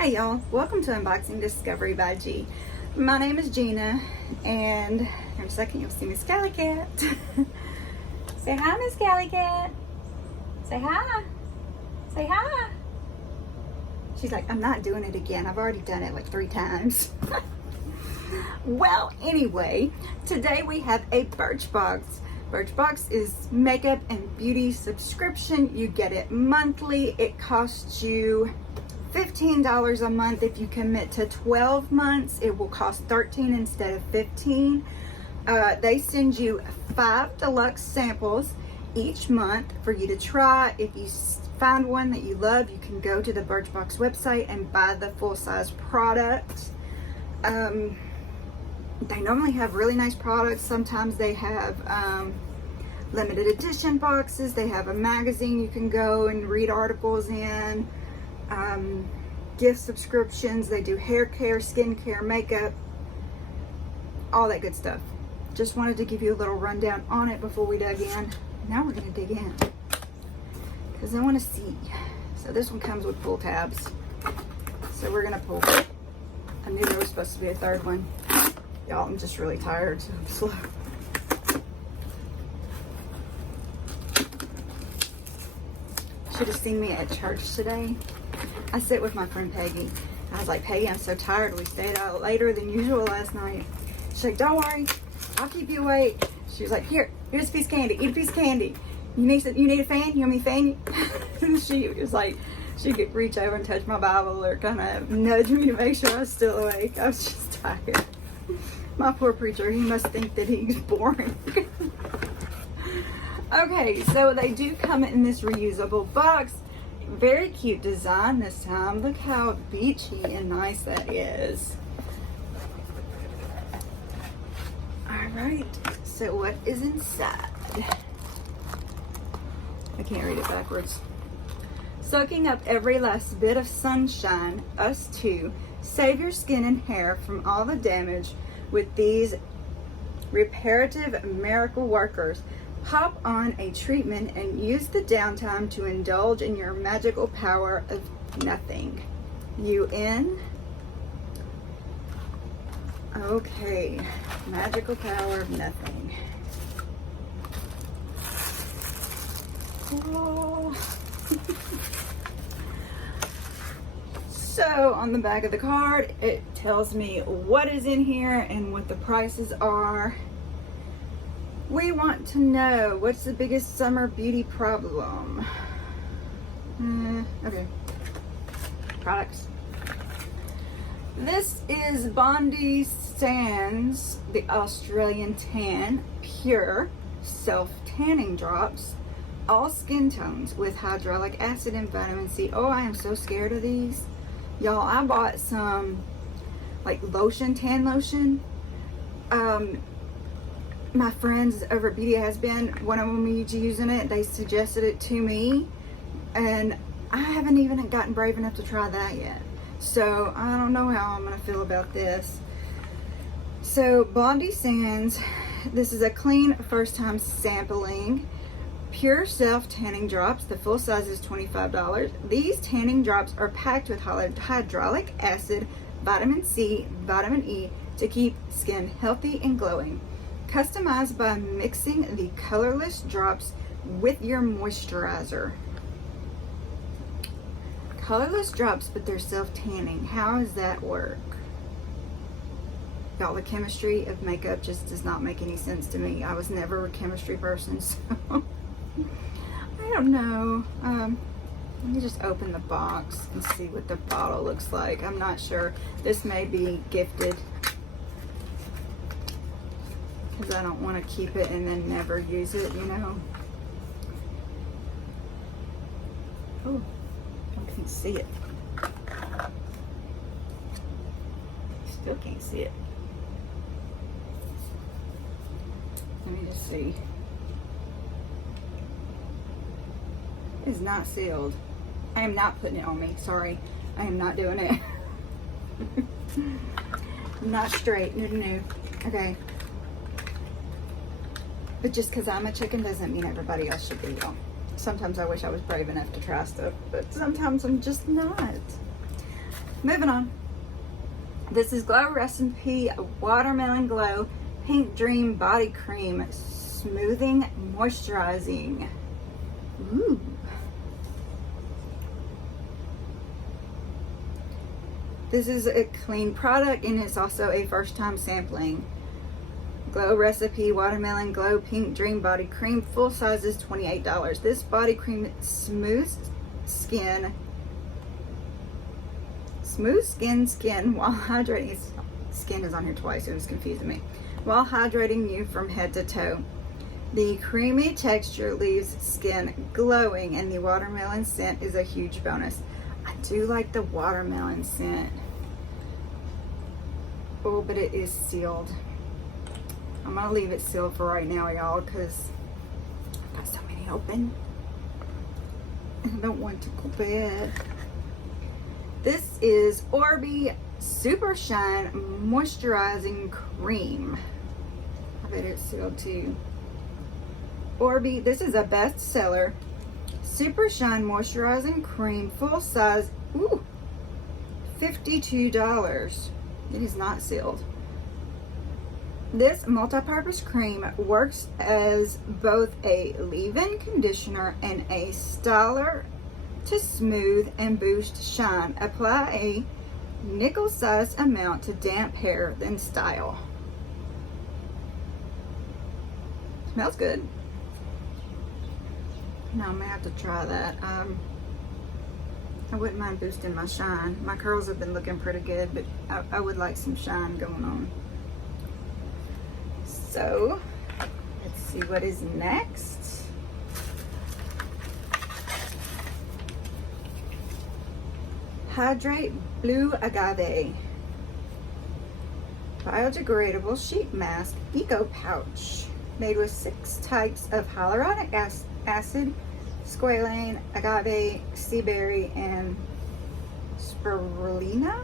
Hey y'all, welcome to Unboxing Discovery by G. My name is Gina, and in a second you'll see Miss Cali Cat. Say hi, Miss Cali Cat. Say hi. Say hi. She's like, I'm not doing it again. I've already done it like 3 times. Well, anyway, today we have a Birch Box. Birch Box is makeup and beauty subscription. You get it monthly. It costs you $15 a month. If you commit to 12 months, it will cost $13 instead of $15. They send you 5 deluxe samples each month for you to try. If you find one that you love, you can go to the Birch Box website and buy the full-size product. They normally have really nice products. Sometimes they have limited edition boxes. They have a magazine you can go and read articles in. Gift subscriptions. They do hair care, skin care, makeup, all that good stuff. Just wanted to give you a little rundown on it before we dug in. Now we're going to dig in because I want to see. So this one comes with pull tabs, so we're going to pull. I knew there was supposed to be a third one. Y'all, I'm just really tired, so I'm slow. Should have seen me at church today. I sit with my friend Peggy. I was like, Peggy, I'm so tired. We stayed out later than usual last night. She's like, don't worry, I'll keep you awake. She was like, here's a piece of candy. Eat a piece of candy. You need a fan? You want me to fan you? And she was like, she could reach over and touch my Bible or kind of nudge me to make sure I was still awake. I was just tired. My poor preacher, he must think that he's boring. Okay, so they do come in this reusable box. Very cute design this time. Look how beachy and nice that is. Alright, so what is inside? I can't read it backwards. Soaking up every last bit of sunshine, us too. Save your skin and hair from all the damage with these reparative miracle workers. Hop on a treatment and use the downtime to indulge in your magical power of nothing. You in? Okay, magical power of nothing. Oh. So on the back of the card, it tells me what is in here and what the prices are. We want to know, what's the biggest summer beauty problem? Okay. Products. This is Bondi Sands, the Australian Tan Pure Self-Tanning Drops. All skin tones with hydraulic acid and vitamin C. Oh, I am so scared of these. Y'all, I bought some like lotion, tan lotion. My friends over at Beauty Has Been, one of them using it. They suggested it to me, and I haven't even gotten brave enough to try that yet. So I don't know how I'm gonna feel about this. So Bondi Sands, this is a clean first time sampling. Pure self tanning drops. The full size is $25. These tanning drops are packed with hydraulic acid, vitamin C, vitamin E to keep skin healthy and glowing. Customized by mixing the colorless drops with your moisturizer. Colorless drops, but they're self-tanning. How does that work? Y'all, the chemistry of makeup just does not make any sense to me. I was never a chemistry person, so I don't know. Let me just open the box and see what the bottle looks like. I'm not sure. This may be gifted, because I don't want to keep it and then never use it, you know. Oh, I can't see it. Still can't see it. Let me just see. It is not sealed. I am not putting it on me. Sorry. I am not doing it. Not straight. No. Okay. But just because I'm a chicken doesn't mean everybody else should be, y'all. Sometimes I wish I was brave enough to try stuff, but sometimes I'm just not. moving on. This is Glow Recipe Watermelon Glow Pink Dream Body Cream Smoothing Moisturizing. Ooh. This is a clean product and it's also a first time sampling. Glow Recipe Watermelon Glow Pink Dream Body Cream. Full size is $28. This body cream smooths skin while hydrating. Skin is on here twice, it was confusing me. While hydrating you from head to toe. The creamy texture leaves skin glowing and the watermelon scent is a huge bonus. I do like the watermelon scent. Oh, but it is sealed. I'm gonna leave it sealed for right now, y'all, because I've got so many open. And I don't want to go bad. This is Oribe Supershine Moisturizing Cream. I bet it's sealed too. Oribe, this is a bestseller. Supershine Moisturizing Cream, full size, ooh, $52. It is not sealed. This multi-purpose cream works as both a leave-in conditioner and a styler to smooth and boost shine. Apply a nickel-sized amount to damp hair, then style. Smells good. Now I'm gonna have to try that. I wouldn't mind boosting my shine. My curls have been looking pretty good, but I would like some shine going on. So, let's see what is next. Hydrate Blue Agave Biodegradable Sheet Mask Eco Pouch, made with 6 types of hyaluronic acid, squalane, agave, sea berry, and spirulina.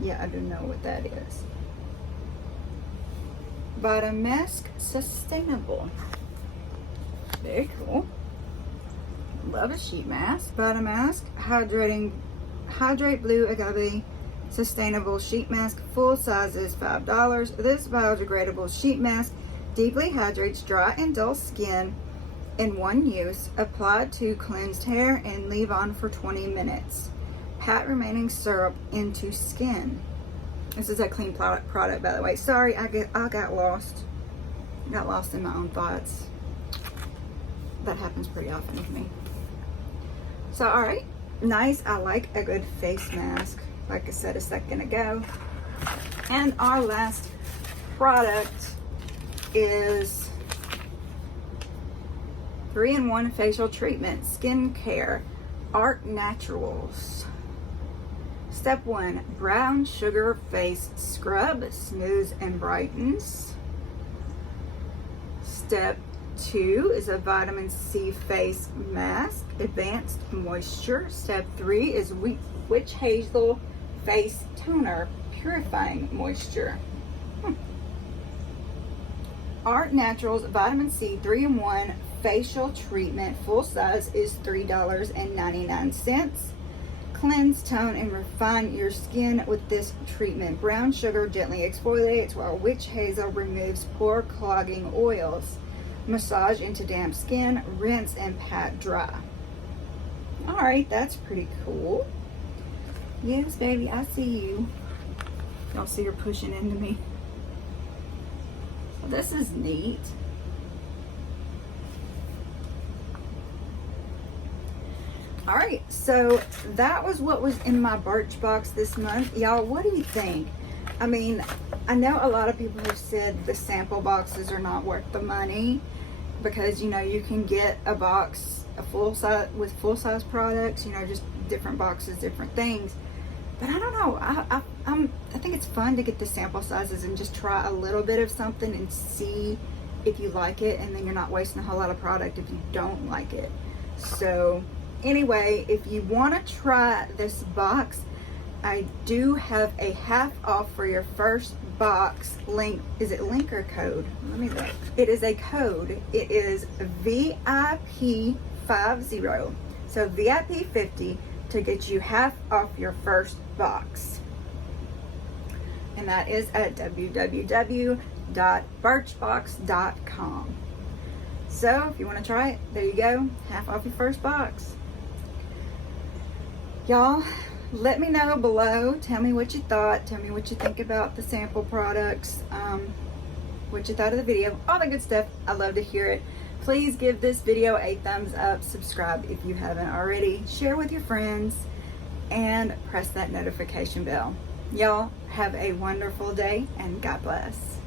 Yeah, I don't know what that is. VITAMASQUES Sustainable. Very cool. Love a sheet mask. VITAMASQUES Hydrate Blue Agave Sustainable Sheet Mask. Full size is $5. This biodegradable sheet mask deeply hydrates dry and dull skin in one use. Applied to cleansed hair and leave on for 20 minutes. Pat remaining syrup into skin. This is a clean product, by the way. Sorry, I got lost. Got lost in my own thoughts. That happens pretty often with me. So, all right, nice. I like a good face mask, like I said a second ago. And our last product is 3-in-1 facial treatment, skincare, Art Naturals. Step 1, brown sugar face scrub, smooths and brightens. Step 2 is a vitamin C face mask, advanced moisture. Step 3 is witch hazel face toner, purifying moisture. Art Naturals vitamin C 3-in-1 facial treatment, full size is $3.99. Cleanse, tone, and refine your skin with this treatment. Brown sugar gently exfoliates while witch hazel removes pore clogging oils. Massage into damp skin, rinse and pat dry. All right, that's pretty cool. Yes, baby, I see you. Y'all see her pushing into me. So this is neat. All right, so that was what was in my Birch Box this month. Y'all, what do you think? I mean, I know a lot of people have said the sample boxes are not worth the money because, you know, you can get a box, a full size with full size products, you know, just different boxes, different things. But I don't know, I think it's fun to get the sample sizes and just try a little bit of something and see if you like it, and then you're not wasting a whole lot of product if you don't like it. So anyway, if you want to try this box, I do have a half off for your first box. Link, is it link or code? Let me look. It is a code. It is VIP50. So VIP50, to get you half off your first box. And that is at www.birchbox.com. So if you want to try it, there you go, half off your first box. Y'all, let me know below. Tell me what you thought. Tell me what you think about the sample products. What you thought of the video. All the good stuff. I love to hear it. Please give this video a thumbs up. Subscribe if you haven't already. Share with your friends. And press that notification bell. Y'all have a wonderful day and God bless.